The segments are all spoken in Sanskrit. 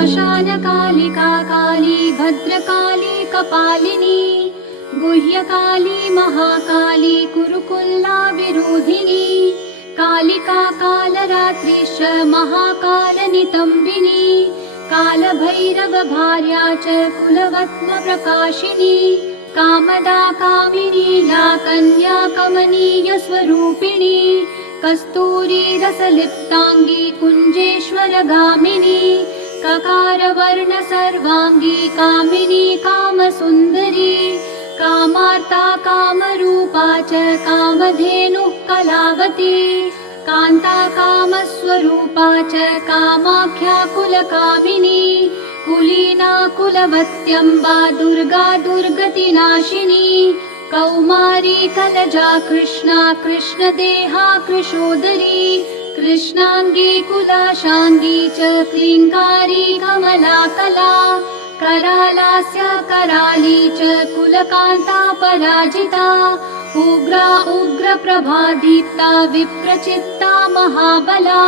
श्मशानकालिका काली भद्रकाली कपालिनी गुह्यकाली महाकाली कुरुकुल्ला विरोधिनी कालिका कालरात्रिश्च महाकालनितम्बिनी कालभैरव भार्या च कुलवत्मप्रकाशिनी कामदा कामिनी लाकन्या कमनीयस्वरूपिणी कस्तूरी रसलिप्तांगी कुञ्जेश्वरगामिनी ककारवर्ण सर्वांगी कामिनी कामसुन्दरी कामार्ता कामरूपा च कामधेनुः कलावती कान्ता कामस्वरूपा च कामाख्या कुलकामिनी कुलीना कुलवत्यम्बा दुर्गा दुर्गतिनाशिनी कौमारी कलजा कृष्णा कृष्णदेहा कृशोदरी कृष्णांगी कुलाशांगी च क्लींकारी कमलाकला करालास्य कराली च कुलकांता पराजिता उग्रा उग्रप्रभा दीप्ता विप्रचित्ता महाबला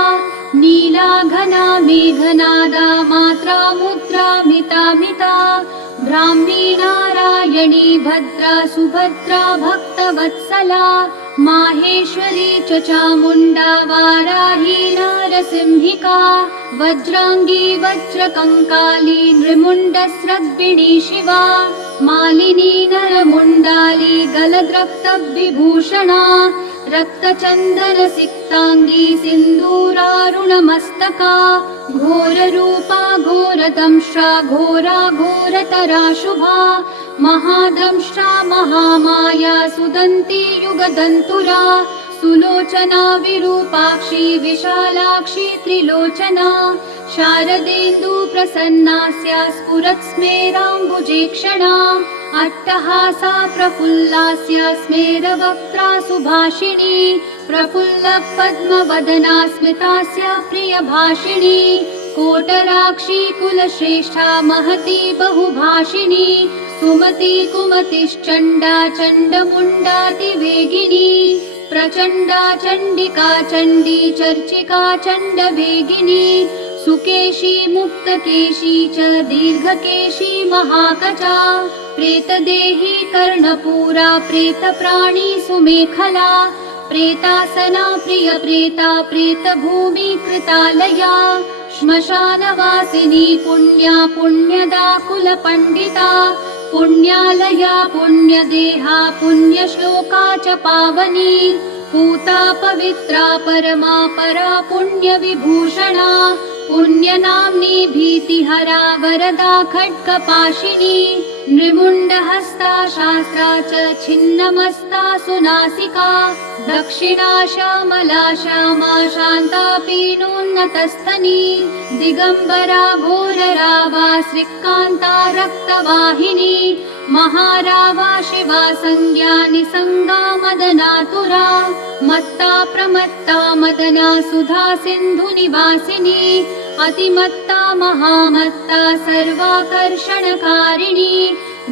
नीला घना मेघनादा मात्रा मुद्रा मिता मिता ब्राह्मी नारायणी भद्रा सुभद्रा भक्तवत्सला माहेश्वरी च चामुण्डा वाराही नरसिंहिका वज्रांगी वज्रकंकाली नृमुण्डस्रग्विणी शिवा मालिनी नरमुण्डाली गलद्रक्तविभूषणा रक्तचन्दनसिक्तांगी सिन्दूरारुणमस्तका घोररूपा घोरदंष्ट्रा घोरा घोरतरा शुभा महादंष्ट्रा महामाया सुदन्ती युगदन्तुरा सुलोचना विरूपाक्षी विशालाक्षी त्रिलोचना शारदेन्दु प्रसन्नास्या स्फुरत्स्मेराम्बुजेक्षणा अट्टहासा प्रफुल्लास्या स्मेरवक्त्रा सुभाषिणी प्रफुल्ल पद्मवदना स्मितास्या प्रियभाषिणी कोटराक्षी कुलश्रेष्ठा महती बहुभाषिणी सुमती कुमतिश्चण्डा चण्डमुण्डातिवेगिनी प्रचण्डा चण्डिका चण्डी चर्चिका चण्डवेगिनी सुकेशी मुक्तकेशी च दीर्घकेशी महाकचा प्रेतदेही कर्णपूरा प्रेतप्राणी सुमेखला प्रेतासना प्रियप्रेता प्रेतभूमि कृतालया श्मशानवासिनी पुण्या पुण्यदा कुलपण्डिता पुण्यालया पुण्यदेहा पुण्यश्लोका च पावनी पूता पवित्रा परमा परा पुण्यविभूषणा पुण्यनाम्नी भीतिहरा वरदा खड्गपाशिनी नृमुण्डहस्ता शास्त्रा च छिन्नमस्ता सुनासिका दक्षिणा श्यामला श्यामा शान्ता पीनोन्नतस्तनी दिगम्बरा घोररावा श्रीकान्ता रक्तवाहिनी महारावा शिवा संज्ञा निसंगा मदनातुरा मत्ता प्रमत्ता मदना सुधा सिन्धु निवासिनी अतिमत्ता महामत्ता सर्वाकर्षणकारिणी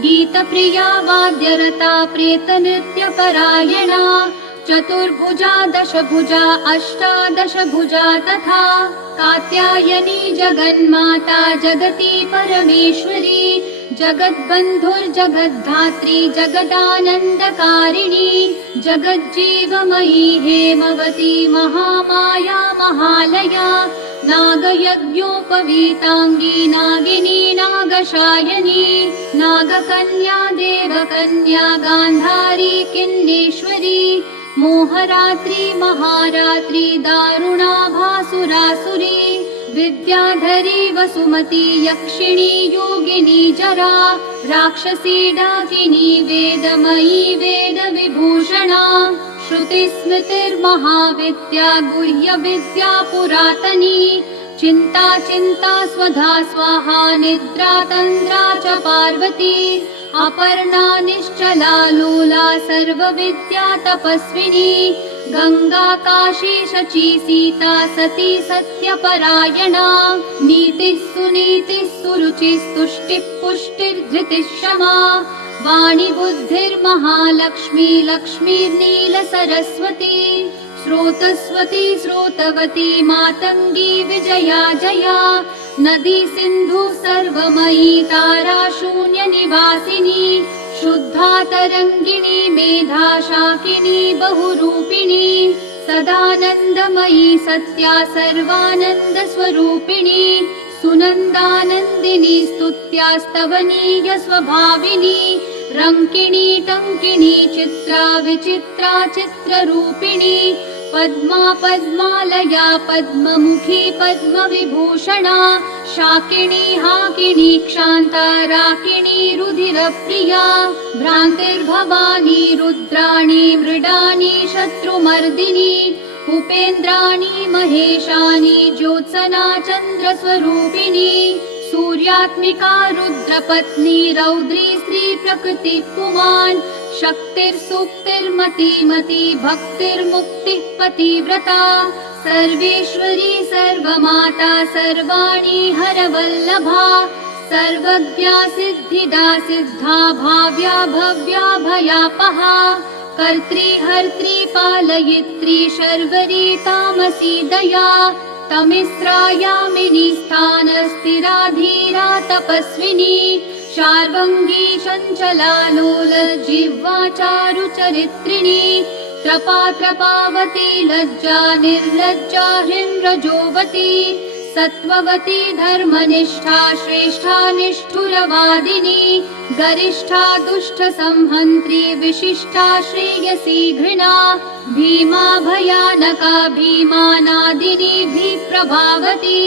गीतप्रिया वाद्यरता प्रेतनृत्यपरायणा चतुर्भुजा दशभुजा अष्टादशभुजा तथा कात्यायनी जगन्माता जगती परमेश्वरी जगद्बन्धुर्जगद्धात्री जगदानन्दकारिणी जगज्जीवमयी हेमवती महामाया महालया नागयज्ञोपवीतांगी नागिनी नागशायनी नागकन्या देवकन्या गान्धारी किन्नेश्वरी मोहरात्रि महारात्रि दारुणा भासुरासुरी विद्याधरी वसुमती यक्षिणी योगिनी जरा राक्षसी डाकिनी वेदमयी वेदविभूषणा श्रुतिस्मृतिर्महाविद्या गुह्य विद्या पुरातनी चिंता चिंता स्वधा स्वाहा निद्रा तंद्रा च पार्वती अपर्णा निश्चला लोला सर्वविद्या तपस्विनी गंगा काशी शची सीता सती सत्यपरायणा नीतिः सुनीतिः सुरुचिस्तुष्टिः पुष्टिर्धृतिः क्षमा वाणी बुद्धिर्महालक्ष्मी लक्ष्मीर्नीलसरस्वती स्रोतस्वती स्रोतवती मातङ्गी विजया जया नदी सिन्धु सर्वमयी तारा शून्यनिवासिनी शुद्धा तरङ्गिणी मेधा शाकिनी बहुरूपिणी सदानन्दमयी सत्या सर्वानन्दस्वरूपिणी सुनन्दानन्दिनी स्तुत्यास्तवनीय स्वभाविनी रङ्किणी टङ्किणी चित्रा विचित्रा चित्ररूपिणी पद्मा पद्मालया पद्ममुखी पद्मविभूषणा शाकिनी हाकिनी क्षान्ता राकिणी रुधिरप्रिया भ्रान्तिर्भवानी रुद्राणी मृडानी शत्रुमर्दिनी उपेन्द्राणी महेशानी ज्योत्सना चन्द्रस्वरूपिणी सूर्यात्मिका रुद्रपत्नी रौद्री स्त्री प्रकृति पुमान् शक्तिर्सुप्तिर्मतिमती भक्तिर्मुक्तिः पतिव्रता सर्वेश्वरी सर्वमाता सर्वाणि हरवल्लभा सर्वज्ञा सिद्धिदा सिद्धा भाव्या भव्या भयापहा कर्त्री हर्त्री पालयित्री शर्वरी तामसी दया तमिस्रायामिनी स्थानस्थिरा धीरा तपस्विनी शार्वङ्गी चञ्चला लोलजिह्वा चारुचरित्रिणी त्रपावती लज्जा निर्लज्जा ह्रींरजोवती सत्त्ववती धर्मनिष्ठा श्रेष्ठा निष्ठुरवादिनी गरिष्ठा दुष्टसंहन्त्री विशिष्टा श्रेयसी घृणा भीमा भयानका भीमानादिनी भीप्रभावती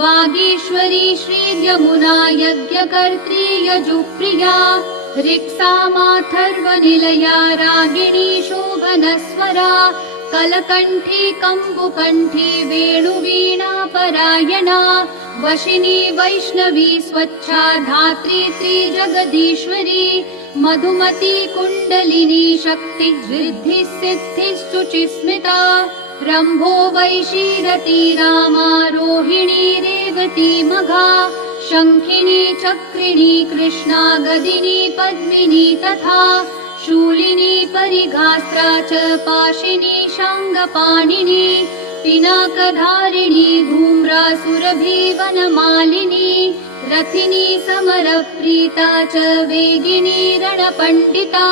वागीश्वरी श्रीयमुना यज्ञकर्त्री यजुप्रिया ऋक्सामाथर्वनिलया रागिणी शोभनस्वरा कलकण्ठी कम्बुकण्ठी वेणुवीणा परायणा वशिनी वैष्णवी स्वच्छा धात्री त्रिजगदीश्वरी मधुमती कुण्डलिनी शक्ति वृद्धि सिद्धि शुचिस्मिता रम्भो वैशीरती रामा रोहिणी रेवती मघा शङ्खिनी चक्रिणी कृष्णा गदिनी पद्मिनी तथा शूलिनी परिघास्त्रा च पाशिनी शाङ्गपाणिनी पिनाकधारिणी धूम्रा सुरभिवनमालिनी रथिनी समरप्रीता च वेगिनी रणपण्डिता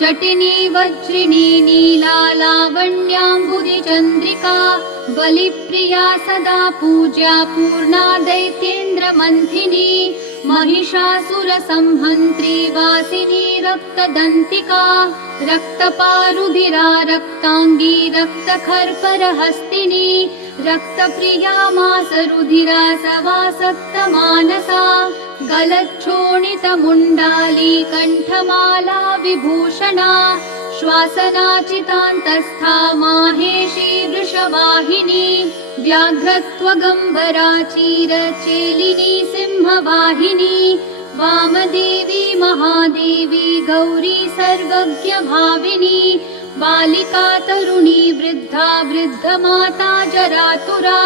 जटिनी वज्रिणी नीला लावण्याम्बुदिचन्द्रिका बलिप्रिया सदा पूज्या पूर्णा दैत्येन्द्रमन्थिनी महिषासुरसंहन्त्री वासिनी रक्तदन्तिका रक्तपारुधिरा रक्ताङ्गी रक्तखर्परहस्तिनी रक्तप्रिया मासरुधिरा सवासक्तमानसा गलच्छोणितमुण्डाली कण्ठमाला विभूषणा श्वासनाचितान्तस्था माहेशी वृषवाहिनी व्याघ्रत्वगम्बरा चीरचेलिनी सिंहवाहिनी वामदेवी महादेवी गौरी सर्वज्ञभाविनी बालिका तरुणी वृद्धा वृद्धमाता जरातुरा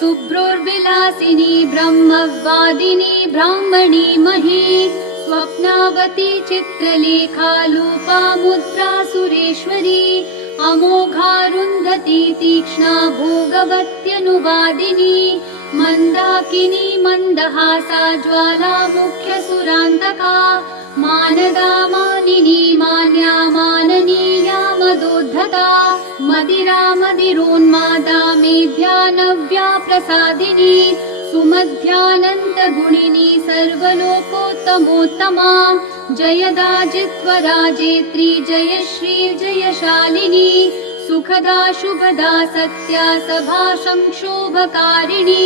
शुभ्रोर्विलासिनी ब्रह्मवादिनी ब्राह्मणी मही स्वप्नावती चित्रलेखालूपा मुद्रा सुरेश्वरी अमोघारुन्धती तीक्ष्णा भोगवत्यनुवादिनी मन्दाकिनी मन्दहासा ज्वाला मुख्यसुरान्तका मानदा मानिनी मान्या माननीया मदोद्धता मदिरा मदिरोन्मादा मेध्या नव्या प्रसादिनी सुमध्यानन्दगुणिनी सर्वलोकोत्तमोत्तमा जयदा जित्वराजेत्री जयश्री जयशालिनी सुखदा शुभदा सत्या सभा संक्षोभकारिणी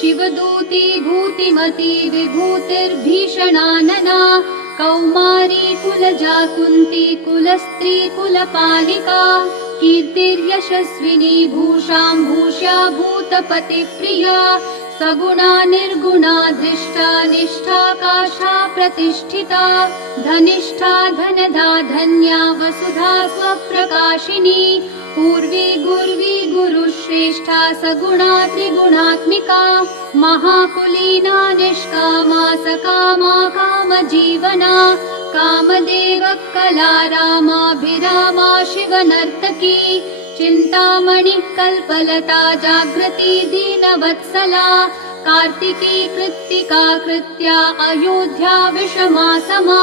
शिवदूती भूतिमती विभूतिर्भीषणानना कौमारी कुलजा कुन्ती कुलस्त्री कुलपालिका कीर्तिर्यशस्विनी भूषां भूष्या भूतपतिप्रिया सगुणा निर्गुणा दृष्टा निष्ठा काष्ठा प्रतिष्ठिता धनिष्ठा धनदा धन्या वसुधा स्वप्रकाशिनी पूर्वी गुर्वी गुरुश्रेष्ठा सगुणा त्रिगुणात्मिका महाकुलीना निष्कामा सकामा कामजीवना कामदेव कलारामाभिरामा शिवनर्तकी चिन्तामणि कल्पलता जागृति दीनवत्सला कार्तिकी कृत्तिका कृत्या अयोध्या विषमा समा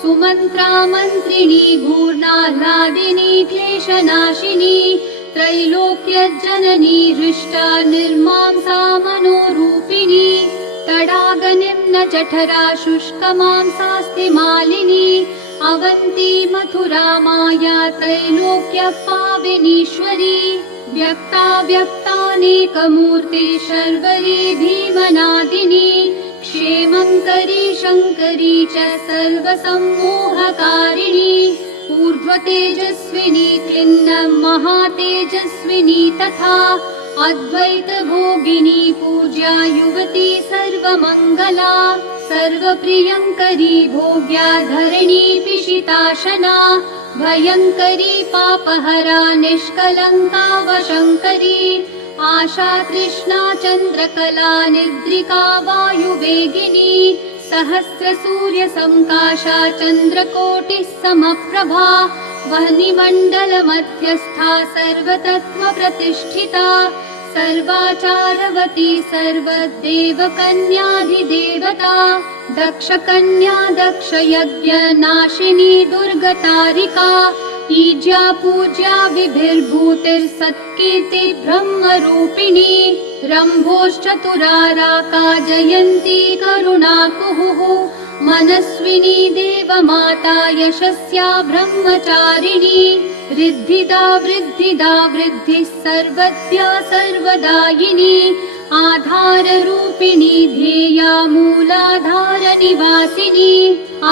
सुमन्त्रा मन्त्रिणी घूर्णाह्लादिनी क्लेशनाशिनी त्रैलोक्यजननी हृष्टा निर्मांसा मनोरूपिणी तडागनिम्न जठरा शुष्कमांसास्ति मालिनी अवन्ती मथुरा माया त्रैलोक्य पाविनीश्वरी व्यक्ता व्यक्तानेकमूर्ति शर्वरी भीमनादिनी क्षेमङ्करी शङ्करी च सर्वसम्मोहकारिणी ऊर्ध्वतेजस्विनी क्लिन्न महातेजस्विनी तथा अद्वैत भोगिनी पूज्या युवती सर्वमङ्गला सर्वप्रियङ्करी भोग्या धरणी पिशिताशना भयङ्करी पापहरा निष्कलङ्का वशङ्करी आशा तृष्णा चन्द्रकला निद्रिका वायुवेगिनी सहस्रसूर्य संकाशा चन्द्रकोटिः समप्रभा वह्निमण्डल मध्यस्था सर्वतत्त्व प्रतिष्ठिता सर्वाचारवती सर्वदेवकन्याधिदेवता दक्षकन्या दक्षयज्ञ नाशिनी दुर्गतारिका ईज्या पूज्या विभिर्भूतिर्सत्कीर्ति ब्रह्मरूपिणी रम्भोश्चतुराराका जयन्ती करुणाकुहुः मनस्विनी देवमाता यशस्या ब्रह्मचारिणी रिद्धिदा वृद्धिः सर्वद्या सर्वदायिनी आधाररूपिणी ध्येया मूलाधारनिवासिनी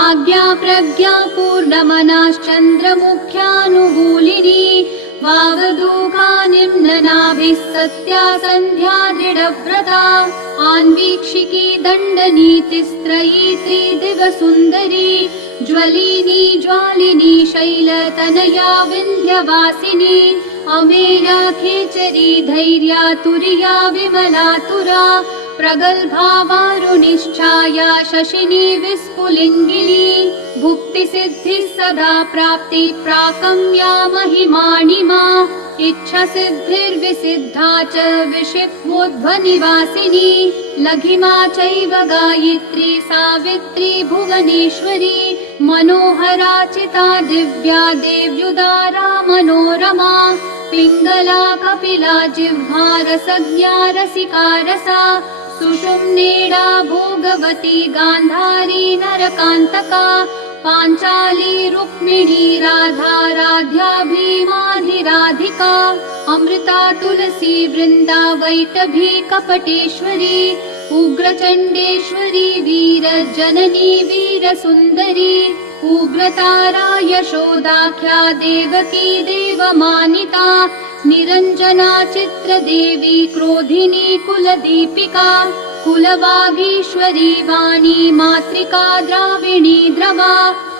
आज्ञा प्रज्ञा पूर्णमनाश्चन्द्रमुख्यानुकूलिनी वावधूका निम्ननाभिः सत्या सन्ध्या दृढव्रता आन्वीक्षिकी दण्डनीतिस्त्रयी त्रिदिवसुन्दरी ज्वलिनी ज्वालिनी शैलतनया विन्ध्यवासिनी अमेया खेचरी धैर्या तुर्या विमलातुरा प्रगल्भा वारुणिश्छाया शशिनी विस्फुलिङ्गिनी भुक्तिसिद्धिः सदा प्राप्ति प्राकम्या महिमाणिमा इच्छासिद्धिर्विसिद्धा च विषिक्वोध्वनिवासिनी लघिमा चैव गायत्री सावित्री भुवनेश्वरी मनोहरा चिता दिव्या देव्युदारा मनोरमा पिङ्गला कपिला जिह्वा रसज्ञा रसिका रसा सुषुम्नेडा भोगवती गान्धारी नरकान्तका पाञ्चाली रुक्मिणी राधा राध्या भीमाधिराधिका अमृता तुलसी वृन्दा वैटभी कपटेश्वरी उग्रचण्डेश्वरी वीरजननी वीरसुन्दरी उग्रतारा यशोदाख्या देवकी देवमानिता निरञ्जना चित्रदेवी क्रोधिनी कुलदीपिका कुलवागीश्वरी वाणी मातृका द्राविणी द्रवा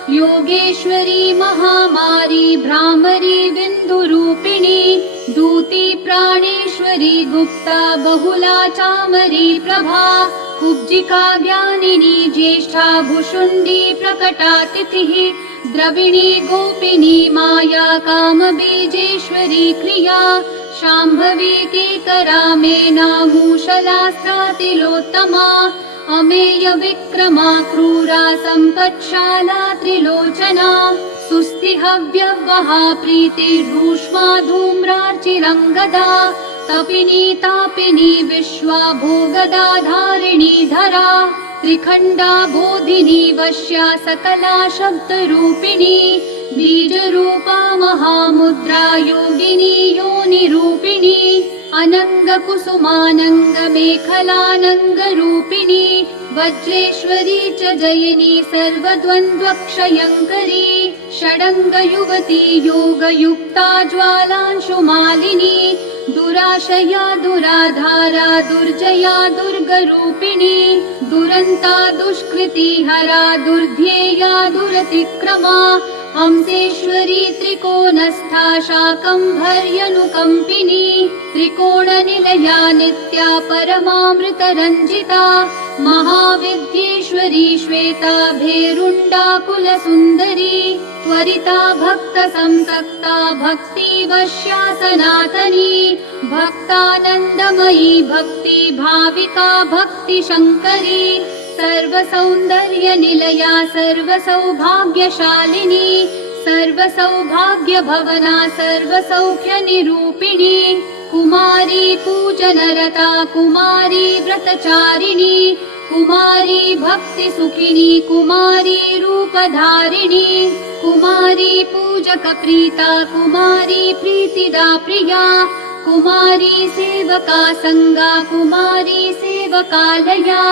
योगेश्वरी महामारी भ्रामरी बिन्दुरूपिणी दूती प्राणेश्वरी गुप्ता बहुला चामरी प्रभा कुब्जिका ज्ञानिनी ज्येष्ठा भुषुण्डी प्रकटातिथिः द्रविणी गोपिनी माया कामबीजेश्वरी क्रिया शाम्भवी केकरा मेना मूषलास्त्रातिलोत्तमा अमेय विक्रमा क्रूरा सम्पत्शाला त्रिलोचना सुस्तिहव्यवहा प्रीतिरूष्मा धूम्रार्चिरङ्गदा तपिनी तापिनी विश्वा भोगदा धारिणी धरा त्रिखण्डा बोधिनी वश्या सकला शब्दरूपिणी बीजरूपा महामुद्रा योगिनी योनिरूपिणी अनङ्गकुसुमानङ्गमेखलानङ्गरूपिणी वज्रेश्वरी च जयिनी सर्वद्वन्द्वक्षयङ्करी षडङ्गयुवती योगयुक्ता ज्वालांशुमालिनी दुराशया दुराधारा दुर्जया दुर्गरूपिणी दुरन्ता दुष्कृति हरा दुर्ध्येया दुरतिक्रमा हंसेश्वरी त्रिकोणस्था शाकम्भर्यनुकम्पिनी त्रिकोणनिलया नित्या परमामृतरञ्जिता महाविद्येश्वरी श्वेता भेरुण्डाकुलसुन्दरी त्वरिता भक्तसंसक्ता भक्तिवश्या सनातनी भक्तानन्दमयी भक्ति भाविका भक्तिशङ्करी सर्वसौन्दर्यनिलया सर्वसौभाग्यशालिनी सर्वसौभाग्यभवना सर्वसौख्यनिरूपिणी कुमारी पूजनरता कुमारी व्रतचारिणी कुमारी भक्तिसुखिनी कुमारी रूपधारिणी कुमारी पूजकप्रीता कुमारी प्रीतिदा प्रिया कुमारी सेवका संगा कुमारी सेवकालया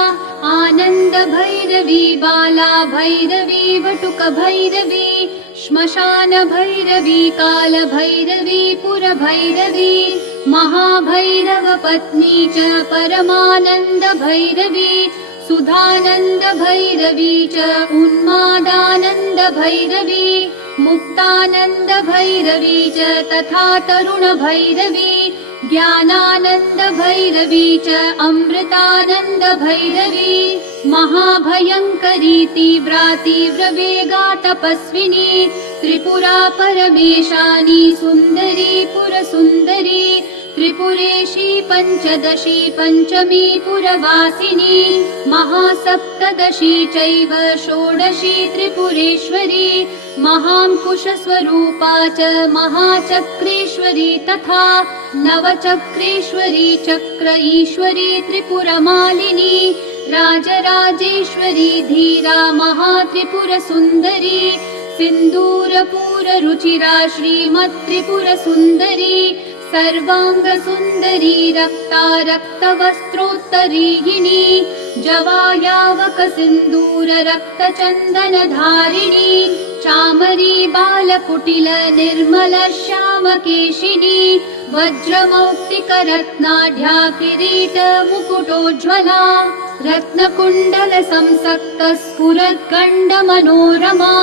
आनंद भैरवी बाला भैरवी वटुक भैरवी श्मशान भैरवी काल भैरवी पुर भैरवी महाभैरव पत्नी च परमानंद भैरवी सुधानंद भैरवी च उन्मादानंद भैरवी मुक्तानंद भैरवी च तथा तरुण भैरवी ज्ञानानंद भैरवी च अमृतानंद भैरवी महाभयंकरी तीव्रा तीव्र वेगा तपस्विनी त्रिपुरा परमेशानी सुंदरी पुरसुंदरी त्रिपुरेशी पंचदशी पंचमी पुरवासिनी महासप्तदशी चैव षोडशी त्रिपुरेश्वरी महांकुशस्वरूपा च महाचक्रेश्वरी तथा नवचक्रेश्वरी चक्र ईश्वरी त्रिपुरमालिनी राजराजेश्वरी धीरा महात्रिपुरसुन्दरी सिन्दूरपूररुचिरा श्रीमत्त्रिपुरसुन्दरी सर्वाङ्गसुन्दरी रक्ता रक्तवस्त्रोत्तरीयिणी जवायावक सिन्दूर रक्तचन्दनधारिणी चामरी बालकुटिल निर्मल श्यामकेशिनी वज्रमौक्तिकरत्नाढ्या किरीट मुकुटोज्ज्वला रत्नकुण्डल संसक्त स्फुरद्गण्डमनोरमा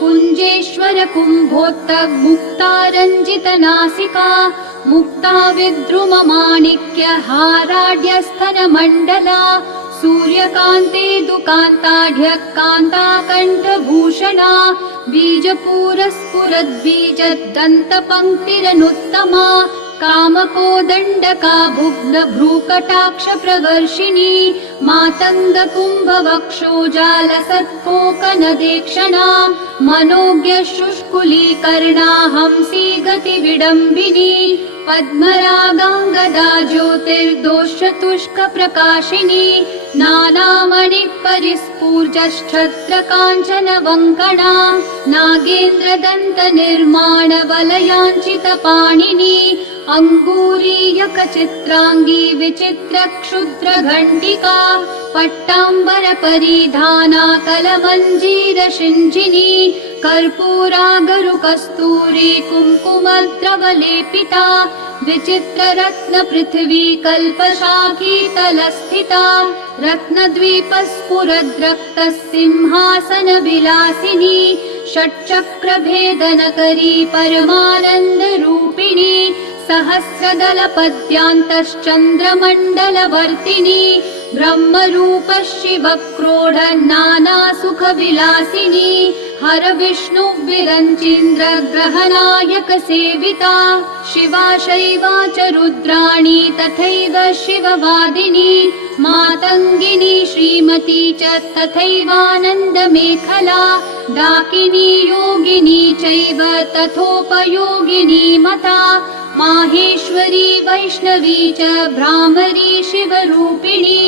कुञ्जेश्वर कुम्भोत्त मुक्ता रञ्जितनासिका मुक्ता विद्रुममाणिक्य हाराढ्यस्तनमण्डला सूर्यकान्ते दुकान्ताढ्य कान्ता कण्ठभूषणा बीजपूरस्फुरद्बीजदन्तपङ्क्तिरनुत्तमा कामकोदण्डका भुग्न भ्रूकटाक्ष प्रवर्षिणी मातङ्ग कुम्भवक्षोजालसत्कोकनदेक्षणा मनोज्ञ शुष्कुलीकर्णा हंसी गतिविडम्बिनी पद्मरागाङ्गदा ज्योतिर्दोषचतुष्क प्रकाशिनी नानामणिपरिस्फूर्जच्छत्र काञ्चन वङ्कणा नागेन्द्रदन्त निर्माण वलयाञ्चितपाणिनी अंगूरीयक चित्रांगी विचित्र क्षुद्र घंटिका पट्टांबर परिधाना कलमंजीर शिंजिनी कर्पूरागरु कस्तूरी कुंकुमद्रवलेपिता विचित्र रत्न पृथ्वी कल्पशाखी तलस्थिता रत्नद्वीप स्फुरद्रक्त सिंहासन विलासिनी षट्चक्र भेदनकरी परमानंद रूपिणी सहस्रदल पद्यांतश्चन्द्रमण्डलवर्तिनी ब्रह्मरूप शिव क्रोध नाना सुख विलासिनी हर विष्णु विरंचीन्द्र ग्रहनायक सेविता शिवा शैवा च रुद्राणी तथैव शिववादिनी मातंगिनी श्रीमती च तथैवानंद मेखला डाकिनी योगिनी चैव तथोपयोगिनी मता माहेश्वरी वैष्णवी च भ्रामरी शिवरूपिणी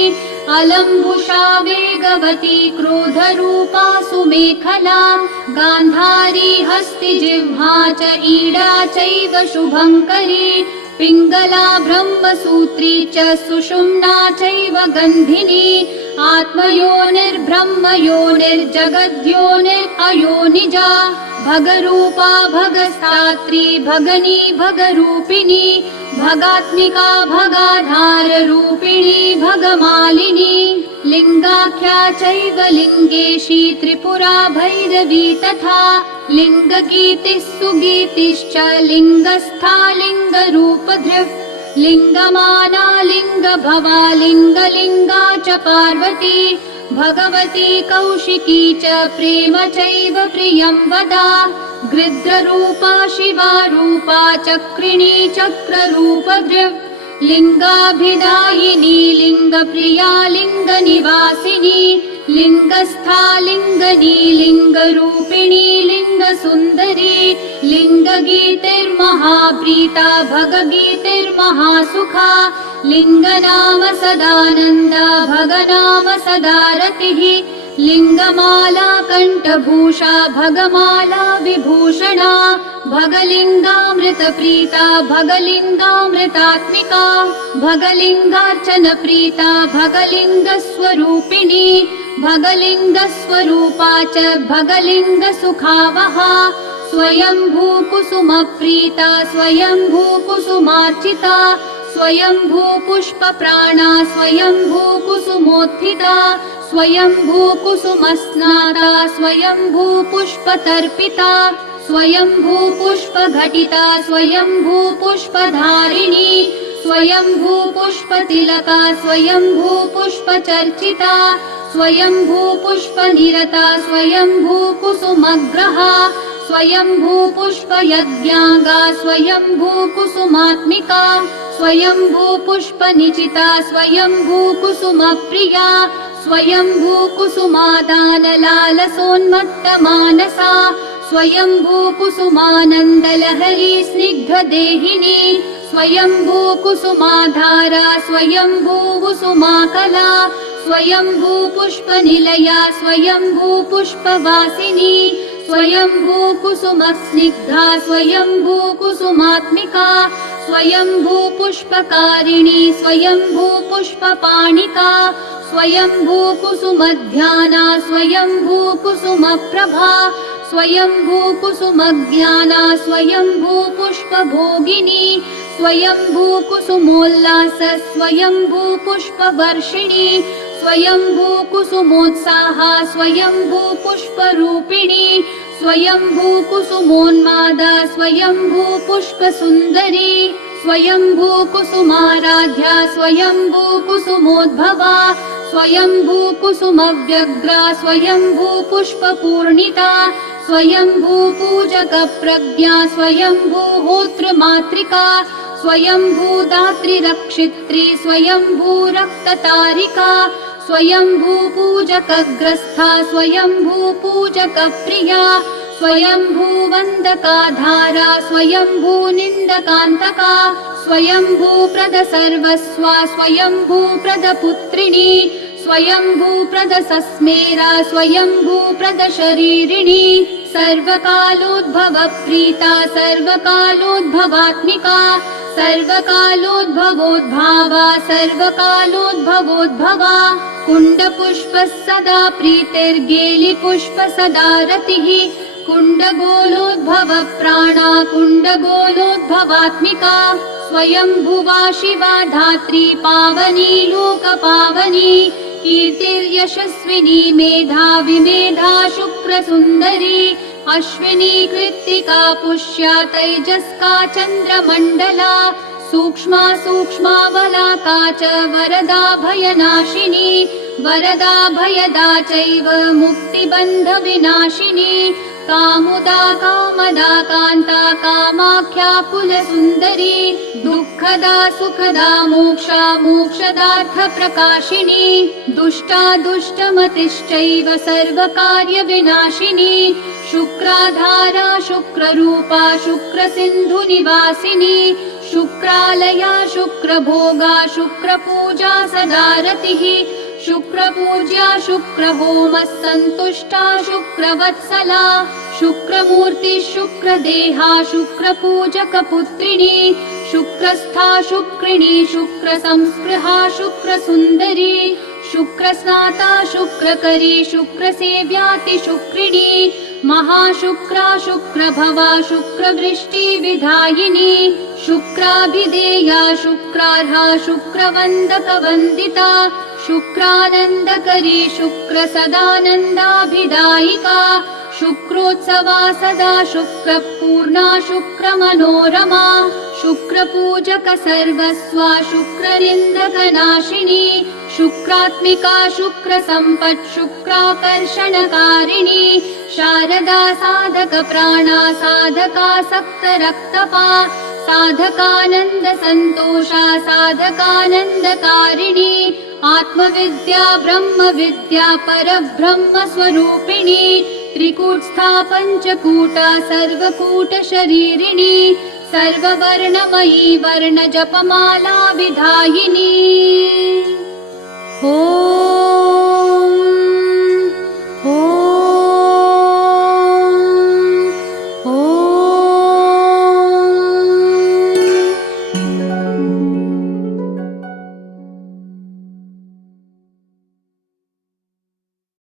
अलम्बुषा वेगवती क्रोधरूपा सुमेखला गान्धारी हस्तिजिह्वा च ईडा चैव शुभङ्करी पिङ्गला ब्रह्मसूत्री च सुषुम्ना चैव गन्धिनी आत्मयोनिर्ब्रह्मयोनिर्जगद्योनिरयोनिजा भगरूपा भगस्तात्री भगनी भगरूपिणी भगात्मिका भगाधार रूपिणी भगमालिनी लिंगाख्या चैव लिंगेशी त्रिपुरा भैरवी तथा लिङ्गगीतिः सुगीतिश्च लिङ्गस्था लिङ्गरूपधृक् लिङ्गमाना लिङ्गभवा लिङ्गलिङ्गा च पार्वती भगवती कौशिकी च प्रेम चैव प्रियं वदा गृध्ररूपा शिवा रूपा चक्रिणी चक्ररूपधृक् लिङ्गाभिधायिनी लिङ्गप्रिया लिङ्गनिवासिनी लिङ्गस्था लिङ्गनी लिङ्गरूपिणी लिङ्गसुन्दरी लिङ्गगीतिर्महाप्रीता भगगीतिर्महासुखा लिङ्गनाम सदानन्दा भगनाम सदा रतिः लिङ्गमाला कण्ठभूषा भगमाला विभूषणा भगलिङ्गामृतप्रीता भगलिङ्गामृतात्मिका भगलिङ्गार्चनप्रीता भगलिङ्गस्वरूपिणी भगलिङ्गस्वरूपा च भगलिङ्गसुखावहा स्वयंभूकुसुमप्रीता स्वयंभूकुसुमार्चिता स्वयंभूपुष्पप्राणा स्वयंभूकुसुमोत्थिता स्वयंभूकुसुमस्नाता स्वयंभूपुष्पतर्पिता स्वयंभूपुष्पघटिता स्वयंभूपुष्पधारिणी स्वयंभूपुष्पतिलका स्वयंभूपुष्पचर्चिता स्वयंभूपुष्पनिरता स्वयंभूकुसुमग्रहा स्वयंभूपुष्पयज्ञाङ्गा स्वयंभूकुसुमात्मिका स्वयंभूपुष्पनिचिता स्वयंभूकुसुमप्रिया स्वयंभूकुसुमादानलालसोन्मत्तमानसा स्वयंभूकुसुमानन्दलहरी स्निग्धदेहिनी स्वयंभूकुसुमाधारा स्वयंभूकुसुमाकला स्वयंभूपुष्पनिलया स्वयंभूपुष्पवासिनी स्वयंभूकुसुमस्निग्धा स्वयंभूकुसुमात्मिका स्वयंभूपुष्पकारिणी स्वयंभूपुष्पपाणिका स्वयंभूकुसुमध्याना स्वयंभूकुसुमप्रभा स्वयंभूकुसुमज्ञाना स्वयंभूपुष्पभोगिनी स्वयंभूकुसुमोल्लास स्वयंभूपुष्पवर्षिणी स्वयंभूकुसुमोत्साहा स्वयंभूपुष्परूपिणी स्वयंभूकुसुमोन्मादा स्वयंभूपुष्पसुन्दरी स्वयंभूकुसुमाराध्या स्वयंभूकुसुमोद्भवा स्वयंभूकुसुमव्यग्रा स्वयंभूपुष्पपूर्णिता स्वयंभूपूजकप्रज्ञा स्वयंभूहोत्रमातृका स्वयंभूदात्रिरक्षित्री स्वयंभूरक्ततारिका स्वयंभूपूजकग्रस्था स्वयंभूपूजकप्रिया स्वयंभूवन्दकाधारा स्वयंभूनिन्दकान्तका स्वयंभूप्रदसर्वस्वा स्वयंभूप्रदपुत्रिणी स्वयंभूप्रदसस्मेरा स्वयंभूप्रदशरीरिणी सर्वकालोद्भवप्रीता सर्वकालोद्भवात्मिका सर्वकालोद्भवोद्भावा सर्वकालोद्भवोद्भवा कुण्डपुष्पः सदा प्रीतिर्गेलिपुष्प सदा रतिः कुण्डगोलोद्भवप्राणा कुण्डगोलोद्भवात्मिका स्वयंभुवा शिवा धात्री पावनी लोकपावनी कीर्तिर्यशस्विनी मेधा विमेधा शुक्रसुन्दरी अश्विनी कृत्तिका पुष्या तैजस्का चन्द्रमण्डला सूक्ष्मा सूक्ष्मावलाका च वरदा भयनाशिनी वरदा भयदा चैव मुक्तिबन्धविनाशिनी कामुदा कामदा कान्ता कामाख्या कुलसुन्दरी दुःखदा सुखदा मोक्षा मोक्षदार्थप्रकाशिनी दुष्टा दुष्टमतिश्चैव सर्वकार्यविनाशिनी शुक्राधारा शुक्ररूपा शुक्रसिन्धुनिवासिनी शुक्रालया शुक्रभोगा शुक्रपूजा सदा रतिः शुक्रपूज्या शुक्रहोमः सन्तुष्टा शुक्रवत्सला शुक्रमूर्ति शुक्रदेहा शुक्रपूजकपुत्रिणी शुक्रस्था शुक्रिणी शुक्रसंस्पृहा शुक्रसुन्दरी शुक्रस्नाता शुक्रकरी शुक्रसेव्याति शुक्रिणी महाशुक्रा शुक्रभवा शुक्रवृष्टिविधायिनी शुक्राभिधेया शुक्रार्हा शुक्रवन्दकवन्दिता शुक्रानन्दकरी शुक्रसदानन्दाभिदायिका शुक्रोत्सवा सदा शुक्रपूर्णा शुक्रमनोरमा शुक्रपूजक सर्वस्वा शुक्रनिन्दकनाशिनी शुक्रात्मिका शुक्रसम्पत् शुक्राकर्षणकारिणी शारदा साधक प्राणा साधका सक्तरक्तपा साधकानन्द सन्तोषा साधकानन्दकारिणी आत्मविद्या ब्रह्मविद्या परब्रह्म स्वरूपिणी त्रिकूटस्था पञ्चकूटा सर्वकूटशरीरिणी सर्ववर्णमयी वर्णजपमाला विधायिनी। ॐ